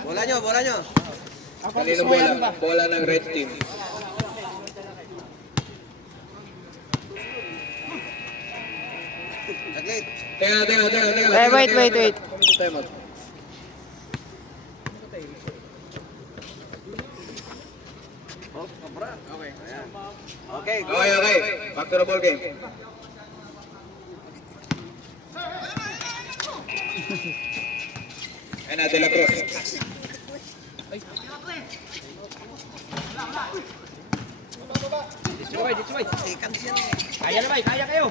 Bola nyo, bola nyo. Kanino bola? Bola ng red team. Saglit. Teka. Wait. Time out. Oh, kabra. Okay. Ayan. Okay, go. Okay. Back to the ball game. Ayan na, De La Cruz. Dito boy. Seconds yan. Kaya na ba? Kaya kayo.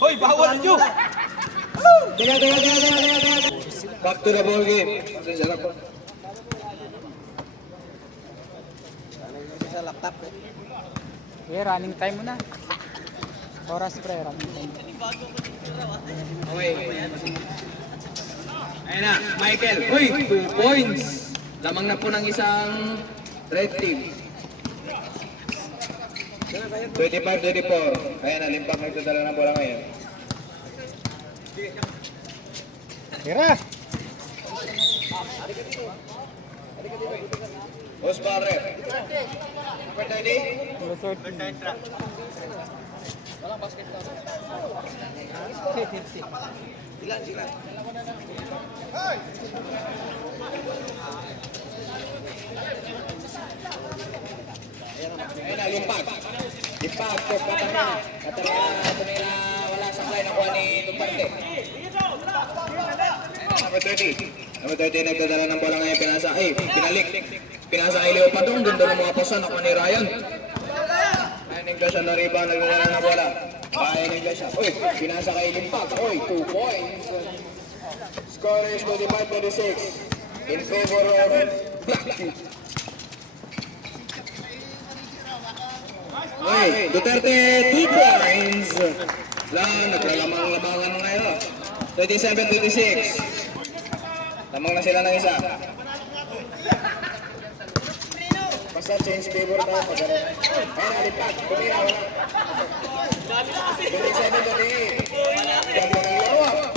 Hoy, bawal nyo. Teka. Back to the ball game. Pasensya na po. Sa laptop eh. Okay, running time mo na. Oras pre, running time. Okay. Ayan na, Michael. Uy, 2 points. Lamang na po ng isang red team. 25-24. Ayan na, limpak nagdadala ng bola ngayon. Tira! Boss Barret. Number 30. Number 13. Sila. Ayan na, limpak. Limpak, Katarina. Tumira, wala sa play. Nakuha ni Dumparte. Number 30. Number 30 nagdadala ng bola ngayon. Pinalik. Pinasa kay Leo Padong. Ganda ng mga pasan. Nakuha ni Ryan. Ayan, Iglesia na rebound. Nagdadala ng bola. Ayan, Iglesia. Uy, pinasa kay Limpak. Uy, 2 points. Score is 25-26. In favor of Black Team. Uy, Duterte, 2 points. Naglalamang-lamangan ngayon. 27-26. Lamang na sila ng isa. Basta change favor daw. Ayan, alipat. Kumira, wala. 27-28. Gabi ng lawak.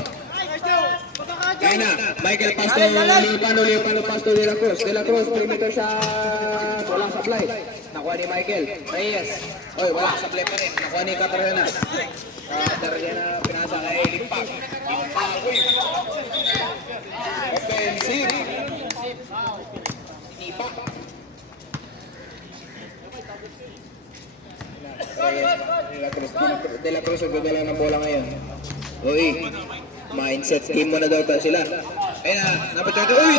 Ayan na, Michael Pasto, Leopano Pasto de la Cruz. De la Cruz, perimeter siya, walang supply. Nakuha ni Michael. Reyes. Oy, wala supply pa rin. Nakuha ni Katarina. Katarina, pinasa kay Limpak. Uy. Offensive. Sinipak. De la Cruz, nagdadala ng bola ngayon. Uy. Mindset team mo na daw sila. Ayan na, number 30. Uy,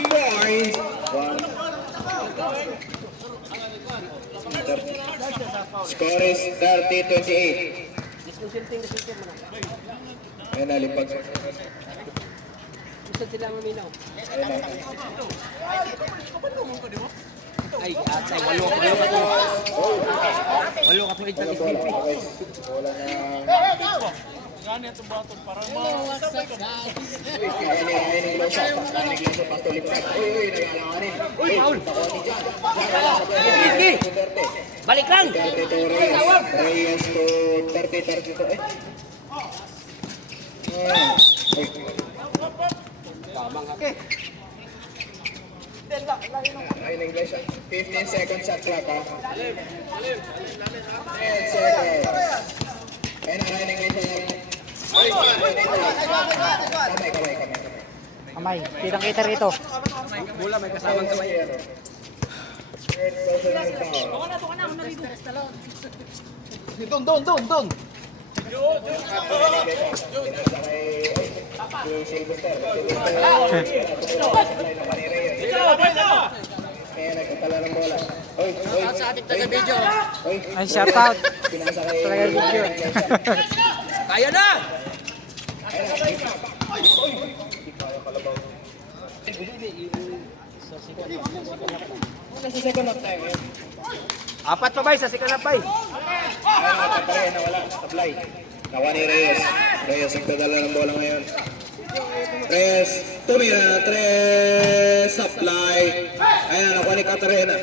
3 points. 1. Score is 30-28. Ayan na, limpag. Gusto sila maminaw. Ayan na. Ay, atsay, walo ka po ito. Bola, okay. Bola na. Gani itong baton para Kainin Iglesia. Kainin Iglesia, Pasto Limpak. Uy, nagalanganin. Uy, nakuha ni Jan. Sige. Balik lang! 32 Reyes. Reyes to 30-32. Ayun ang Iglesia. 15 seconds shot clock ha. 10 seconds. Ayun ang Iglesia. Kamay, kitang-kita rito. Bola may kasamang kamay. Doon. Sa ating taga-video. Ay, shout out. Talaga video. Kaya na! Nasa second half time yun. Apat pa bay, sa second half bay. Ayun, nagpapare na wala. Supply. Nakuha ni Reyes. Reyes nagdadala ng bola ngayon. Reyes, tumira. Supply. Ayun, nakuha ni Katarina.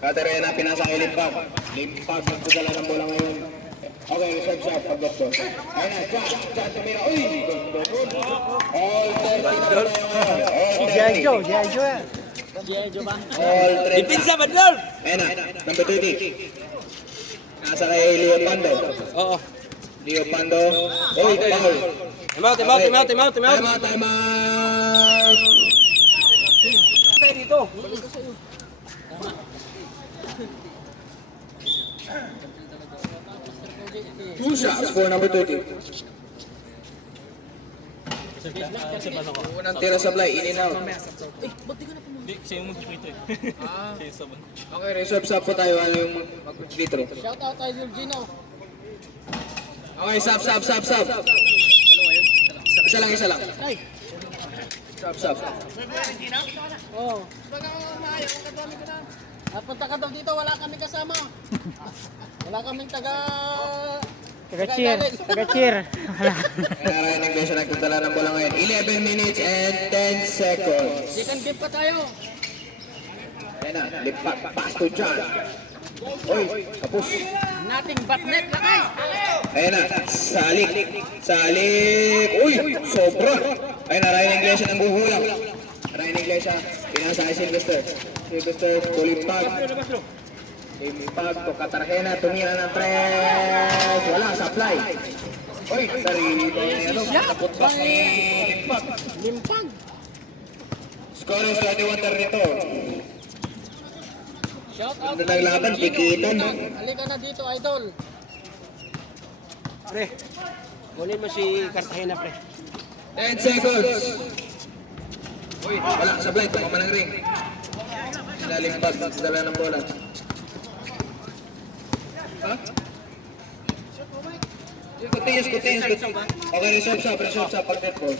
Katarina, pinasa kay Limpak. Limpak nagdadala ng bola ngayon. Okay, reserve shot. Pag-doktor. Ayun na, John tumira. Uy! Ganda mo. Bandol. G.I. Joe yan. All trend. Dipinsa, Bandol. Ayan na, number 30. Nasa kay Leo Pando. Oo. Leo Pando. Oy, foul. Time out, time out, time out, time out, time out. Time out, time out. Tayo dito. 2 shots for number 30. Unang tira sa fly, in and out. Okay, reserve sub po tayo. Ano yung mag-free throw? Shout out kay Virgino. Okay, sub. Isa lang. Sub. Oo. Napunta ka daw dito, wala kami kasama. Wala kaming taga-cheer. Wala. Kaya ng Gosha nagdadala ng bola ngayon. 11 minutes and 10 seconds. Second game pa tayo. Ayan na, lipat. Pass to John. Oy, kapos. Nothing but net, lakay. Ayan na, salik. Uy, sobra. Ayan na, Ryan Iglesia ng buhulang. Ryan Iglesia, pinasa kay Sylvester. Tulipag. To Katarhena, tumira ng tres. Wala, supply. Uy, sarili ko ano, naputbak ni Limpag. Limpag. Score is 21-32. Shout out Ano lang laban, pikitan. Halika na dito, idol. Pre, kunin mo si Cartagena, pre. 10 seconds. Uy, wala, supply. Tumama ng ring. Limpag, dala ng bola. Ha? Continuous. Okay, reserve sa pag-net ball.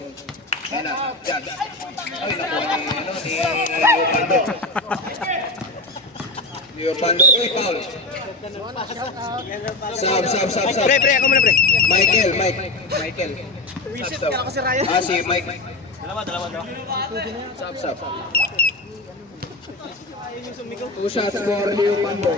Ayan na, dyan. Ay, naku, Leo Pando. Uy, foul. Sub. Pre, ako muna, pre. Michael. Sub. Si Mike. Dalawa. Sub. 2 shots for Leo Pando.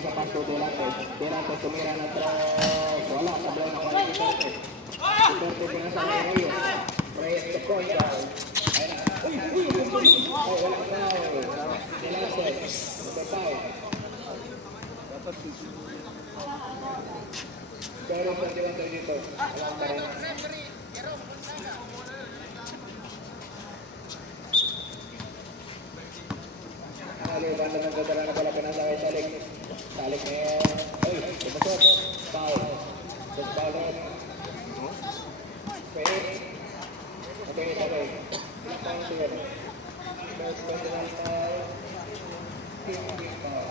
Sa pasto Durantes tumira ng tres. Wala, sablay na kwa ni Duterte. Duterte pinasa ni Rio. Reyes to point guard. Walang foul. Nilases. Number 5. Pero sa Durantes dito. Walang tara. Banda ng gagara na pala pinasa kay Salik na yan. Uy, tumasok. Foul. Just foul na. Okay. Foul to yun. First personal foul. Team foul.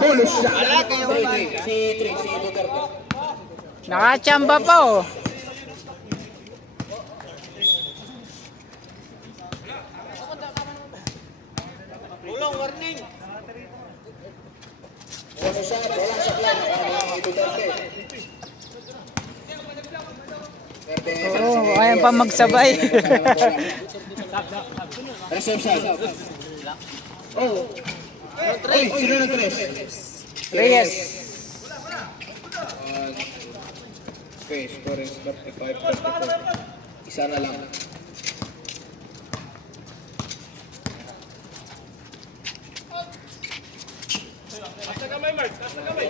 Pulo shot. Si Duterte. Nakachamba pa oh. Pulo shot, wala sa plan. Si Duterte. Oo, ayaw pa magsabay. Reserve shot. Oh. Oy, sino na tres? Reyes. Okay, score is 35-34. Isa na lang. Basta kamay, Mark. Basta kamay.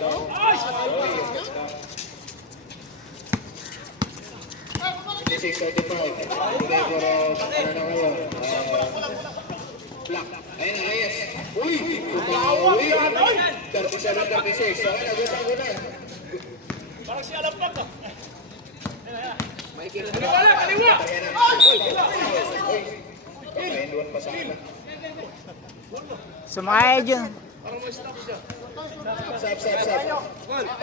This is 35. Hindi, pero ano na kayo? Black. Ayun na, Reyes. Uy! Uy! 37-36. Okay na, good na. Parang si Alampag ah. Michael. Kaliwa! Kaliwa! Pakain pa sa akin. Sumakay dyan. Parang may stop siya. Sap.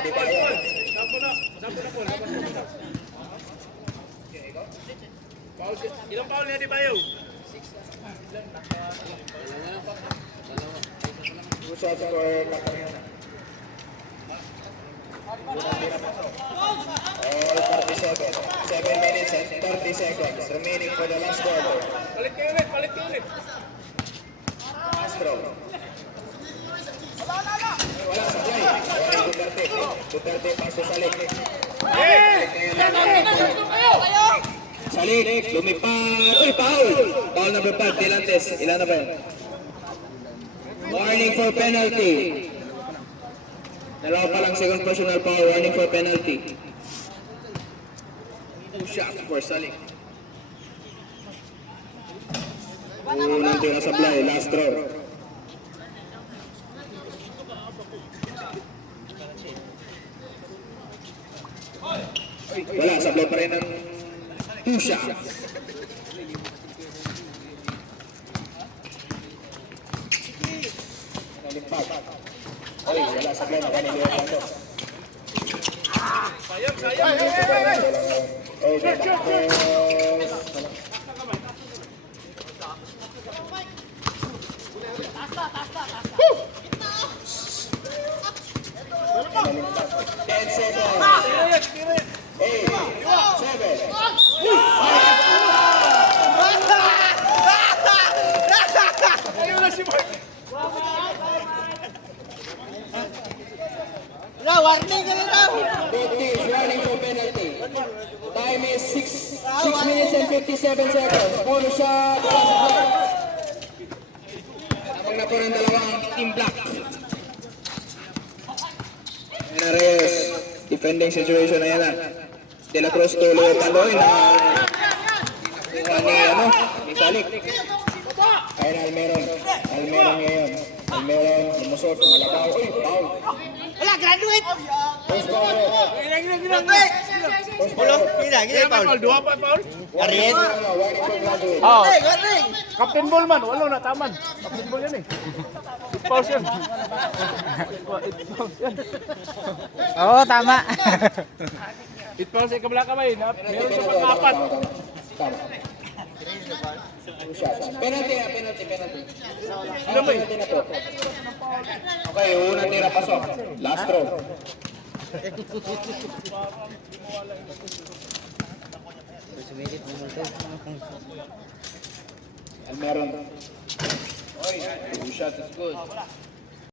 Di ba yun? Sampo na. Sampo na po. Paul, ilang paul niya di ba yun? Two shots for Katarina. All 37. 7 minutes and 30 seconds remaining for the last quarter. Palit kayo ulit. Palit kayo ulit. Astro. Wala sa play. Wala Duterte. Duterte pass to Salik. Salik, lumipad. Uy, foul! Foul number 5, Tilantes. Ilan na ba yun? Warning for penalty. Dalawa pa lang second personal foul. Warning for penalty. 2 shots for Salik. Unang tira sa play. Last throw. Wala, sablay pa rin ng 2 shots. Nalimpag. Ay, wala, sablay na kanila yung bato. Sayang, sayang. Ayun na si Mark. Warning for penalty. Time is 6 minutes and 57 seconds. Polo shot. Habang na po ng dalawang team black. Ayan na Reyes. Defending situation na yan na. De La Cruz tuloy ang taloy na ni Salik. Ayun na Almeron. Almeron ngayon. Almeron, lumusot, malabaw. Uy, foul. Wala, graduate! Pulong, gila, Paul. Paul, dua pa, Paul. Ariet. Warning for graduate. Oh. Galing! Captain Ball man, wala na, taman. Captain Ball yan eh. Pause yan. Oo, tama. It pause ay kabla kamay. Meron sa pang-apat. Tama. 2 shots. Penalty. Ano ba Penalty na to. Okay, unang tira pasok. Last throw. Almeron. 2 shots is good.